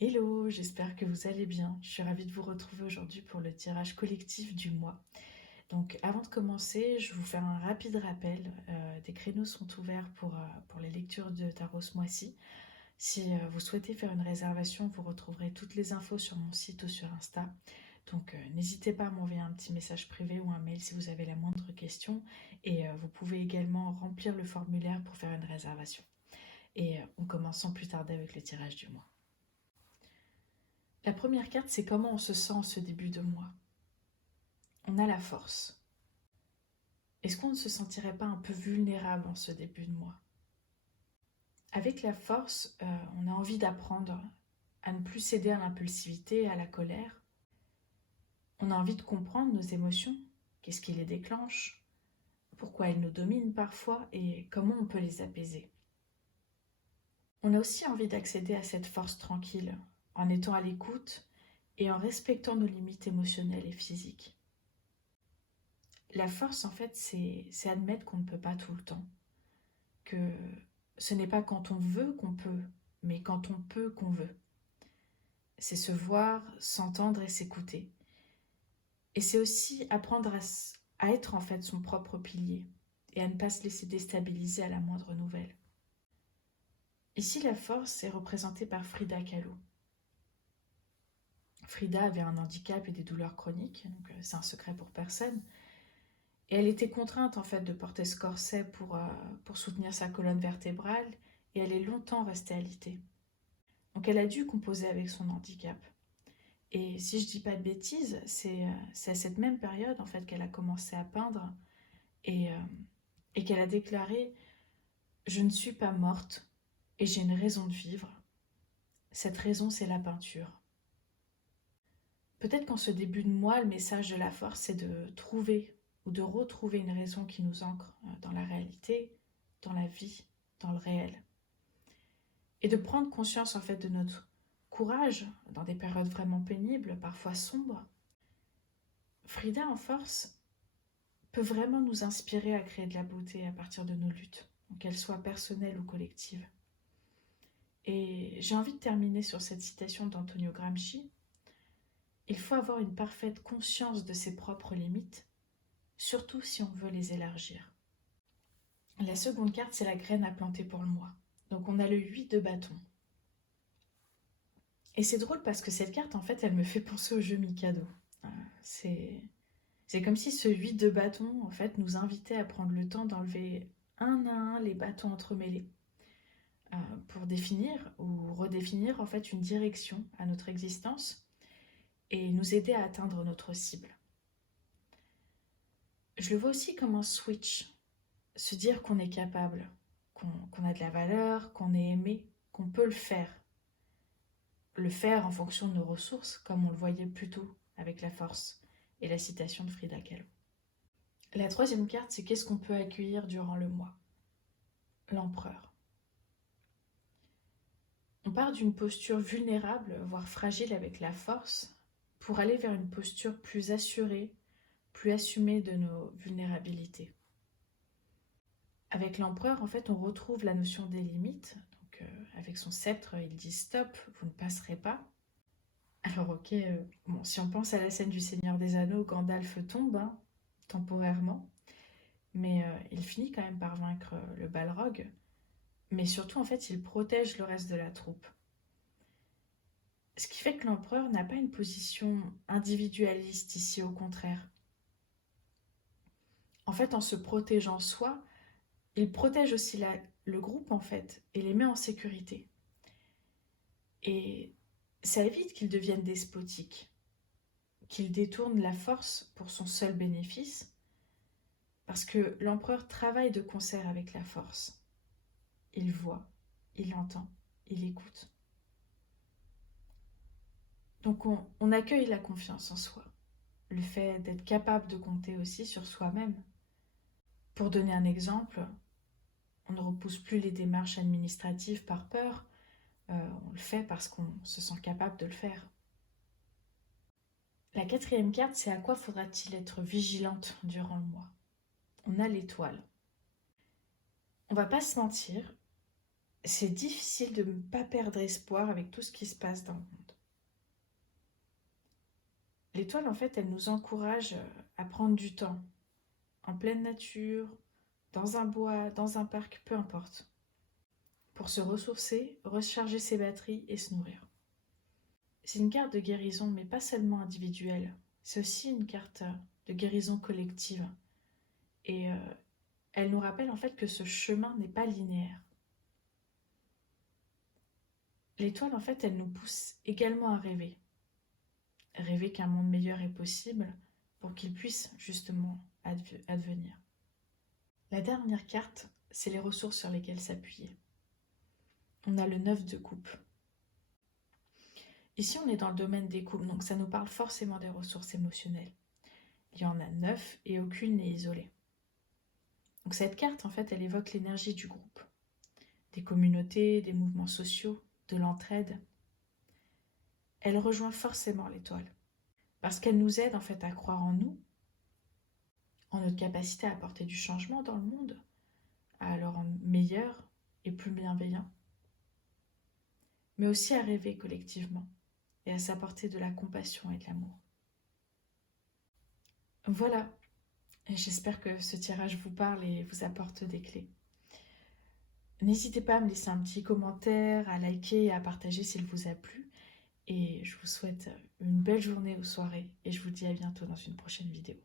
Hello, j'espère que vous allez bien. Je suis ravie de vous retrouver aujourd'hui pour le tirage collectif du mois. Donc avant de commencer, je vous fais un rapide rappel. Des créneaux sont ouverts pour les lectures de tarot ce mois-ci. Si vous souhaitez faire une réservation, vous retrouverez toutes les infos sur mon site ou sur Insta. Donc n'hésitez pas à m'envoyer un petit message privé ou un mail si vous avez la moindre question. Et vous pouvez également remplir le formulaire pour faire une réservation. Et on commence sans plus tarder avec le tirage du mois. La première carte, c'est comment on se sent en ce début de mois. On a la force. Est-ce qu'on ne se sentirait pas un peu vulnérable en ce début de mois? Avec la force, on a envie d'apprendre à ne plus céder à l'impulsivité et à la colère. On a envie de comprendre nos émotions, qu'est-ce qui les déclenche, pourquoi elles nous dominent parfois et comment on peut les apaiser. On a aussi envie d'accéder à cette force tranquille en étant à l'écoute et en respectant nos limites émotionnelles et physiques. La force, en fait, c'est admettre qu'on ne peut pas tout le temps, que ce n'est pas quand on veut qu'on peut, mais quand on peut qu'on veut. C'est se voir, s'entendre et s'écouter. Et c'est aussi apprendre à être en fait son propre pilier et à ne pas se laisser déstabiliser à la moindre nouvelle. Ici, la force est représentée par Frida Kahlo. Frida avait un handicap et des douleurs chroniques, donc c'est un secret pour personne. Et elle était contrainte en fait de porter ce corset pour soutenir sa colonne vertébrale et elle est longtemps restée alitée. Donc elle a dû composer avec son handicap. Et si je dis pas de bêtises, c'est à cette même période en fait qu'elle a commencé à peindre et, euh, et qu'elle a déclaré « Je ne suis pas morte et j'ai une raison de vivre. Cette raison, c'est la peinture. » Peut-être qu'en ce début de mois, le message de la force, c'est de trouver ou de retrouver une raison qui nous ancre dans la réalité, dans la vie, dans le réel. Et de prendre conscience en fait de notre courage dans des périodes vraiment pénibles, parfois sombres. Frida en force peut vraiment nous inspirer à créer de la beauté à partir de nos luttes, qu'elles soient personnelles ou collectives. Et j'ai envie de terminer sur cette citation d'Antonio Gramsci. Il faut avoir une parfaite conscience de ses propres limites, surtout si on veut les élargir. La seconde carte, c'est la graine à planter pour le mois. Donc on a le 8 de bâton. Et c'est drôle parce que cette carte, en fait, elle me fait penser au jeu Mikado. C'est comme si ce 8 de bâton, en fait, nous invitait à prendre le temps d'enlever un à un les bâtons entremêlés pour définir ou redéfinir, en fait, une direction à notre existence et nous aider à atteindre notre cible. Je le vois aussi comme un switch, se dire qu'on est capable, qu'on a de la valeur, qu'on est aimé, qu'on peut le faire. Le faire en fonction de nos ressources, comme on le voyait plus tôt avec la force et la citation de Frida Kahlo. La troisième carte, c'est qu'est-ce qu'on peut accueillir durant le mois? L'empereur. On part d'une posture vulnérable, voire fragile avec la force, pour aller vers une posture plus assurée, plus assumée de nos vulnérabilités. Avec l'empereur, en fait, on retrouve la notion des limites. Donc, avec son sceptre, il dit stop, vous ne passerez pas. Alors, ok, bon, si on pense à la scène du Seigneur des Anneaux, Gandalf tombe, temporairement, mais il finit quand même par vaincre le Balrog. Mais surtout, en fait, il protège le reste de la troupe. Ce qui fait que l'empereur n'a pas une position individualiste ici, au contraire. En fait, en se protégeant soi, il protège aussi le groupe, en fait, et les met en sécurité. Et ça évite qu'il devienne despotique, qu'il détourne la force pour son seul bénéfice, parce que l'empereur travaille de concert avec la force. Il voit, il entend, il écoute. Donc on accueille la confiance en soi, le fait d'être capable de compter aussi sur soi-même. Pour donner un exemple, on ne repousse plus les démarches administratives par peur, on le fait parce qu'on se sent capable de le faire. La quatrième carte, c'est à quoi faudra-t-il être vigilante durant le mois? On a l'étoile. On va pas se mentir, c'est difficile de ne pas perdre espoir avec tout ce qui se passe dans le monde. L'étoile, en fait, elle nous encourage à prendre du temps, en pleine nature, dans un bois, dans un parc, peu importe, pour se ressourcer, recharger ses batteries et se nourrir. C'est une carte de guérison, mais pas seulement individuelle, c'est aussi une carte de guérison collective. Et elle nous rappelle en fait que ce chemin n'est pas linéaire. L'étoile, en fait, elle nous pousse également à rêver. Rêver qu'un monde meilleur est possible pour qu'il puisse justement advenir. La dernière carte, c'est les ressources sur lesquelles s'appuyer. On a le 9 de coupe. Ici, on est dans le domaine des couples, donc ça nous parle forcément des ressources émotionnelles. Il y en a 9 et aucune n'est isolée. Donc cette carte, en fait, elle évoque l'énergie du groupe, des communautés, des mouvements sociaux, de l'entraide. Elle rejoint forcément l'étoile, parce qu'elle nous aide en fait à croire en nous, en notre capacité à apporter du changement dans le monde, à le rendre meilleur et plus bienveillant, mais aussi à rêver collectivement et à s'apporter de la compassion et de l'amour. Voilà, j'espère que ce tirage vous parle et vous apporte des clés. N'hésitez pas à me laisser un petit commentaire, à liker et à partager s'il vous a plu. Et je vous souhaite une belle journée ou soirée et je vous dis à bientôt dans une prochaine vidéo.